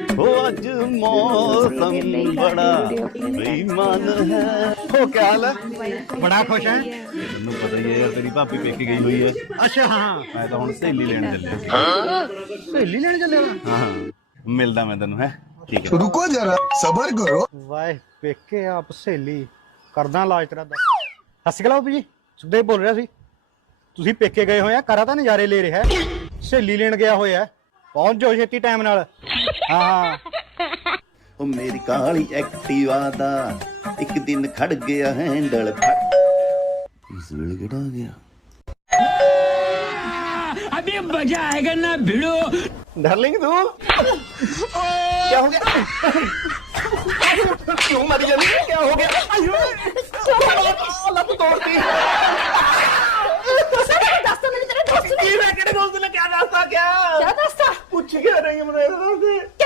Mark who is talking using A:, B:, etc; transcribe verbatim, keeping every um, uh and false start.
A: ओ आज मौसम बड़ा बेईमान है।
B: हो क्या हाल है? बड़ा खुश है?
A: ਤੈਨੂੰ ਪਤਾ ਹੀ ਹੈ ਯਾਰ ਤੇਰੀ ਭਾਬੀ ਪੇਕੇ ਗਈ ਹੋਈ ਹੈ।
B: अच्छा हाँ
A: ਮੈਂ ਤਾਂ ਹੁਣ ਸਹੇਲੀ ਲੈਣ ਚੱਲਿਆ।
B: सहेली लेने चले
A: ਹਾਂ ਹਾਂ ਮਿਲਦਾ ਮੈਂ ਤੈਨੂੰ ਹੈ। ਠੀਕ ਹੈ
C: रुको जरा सबर करो।
B: वाह पेके आप सहेली ਕਰਦਾ ਇਲਾਜ ਤੇਰਾ ਦਾ। ਸਤਿ ਸ਼੍ਰੀ ਅਕਾਲ ਬਾਬੂ ਜੀ, ਸੁਖਦੇਵ ਬੋਲ ਰਿਹਾ ਸੀ। ਤੁਸੀਂ ਪੇਕੇ ਗਏ ਹੋਏ ਆ, ਕਰਾ ਤਾਂ ਨਜ਼ਾਰੇ ਲੈ ਰਿਹਾ। ਸਹੇਲੀ ਲੈਣ ਗਿਆ ਹੋਇਆ, ਪਹੁੰਚ ਜਾਓ ਛੇਤੀ ਟਾਈਮ ਨਾਲ। ਹਾਂ ਹਾਂ
A: ਉਹ ਮੇਰੀ ਕਾਲੀ ਐਕਟਿਵਾ ਦਾ ਇੱਕ ਦਿਨ ਖੜ ਗਿਆ ਹੈਂਡਲ ਫਟ। ਇਸ ਵੇਲੇ ਕਿਹੜਾ ਆ ਗਿਆ?
D: अभी मजा आएगा ना भिड़ो।
B: डार्लिंग तू क्या हो गया? क्यों मरी जाती है? क्या हो गया? लत तोड़ती है।
E: दस तो मैंने तेरे दोस्त ने
B: मैं कहने दोस्त ने क्या दास्ता क्या?
E: क्या दास्ता?
B: पूछ क्या रही है मुझे?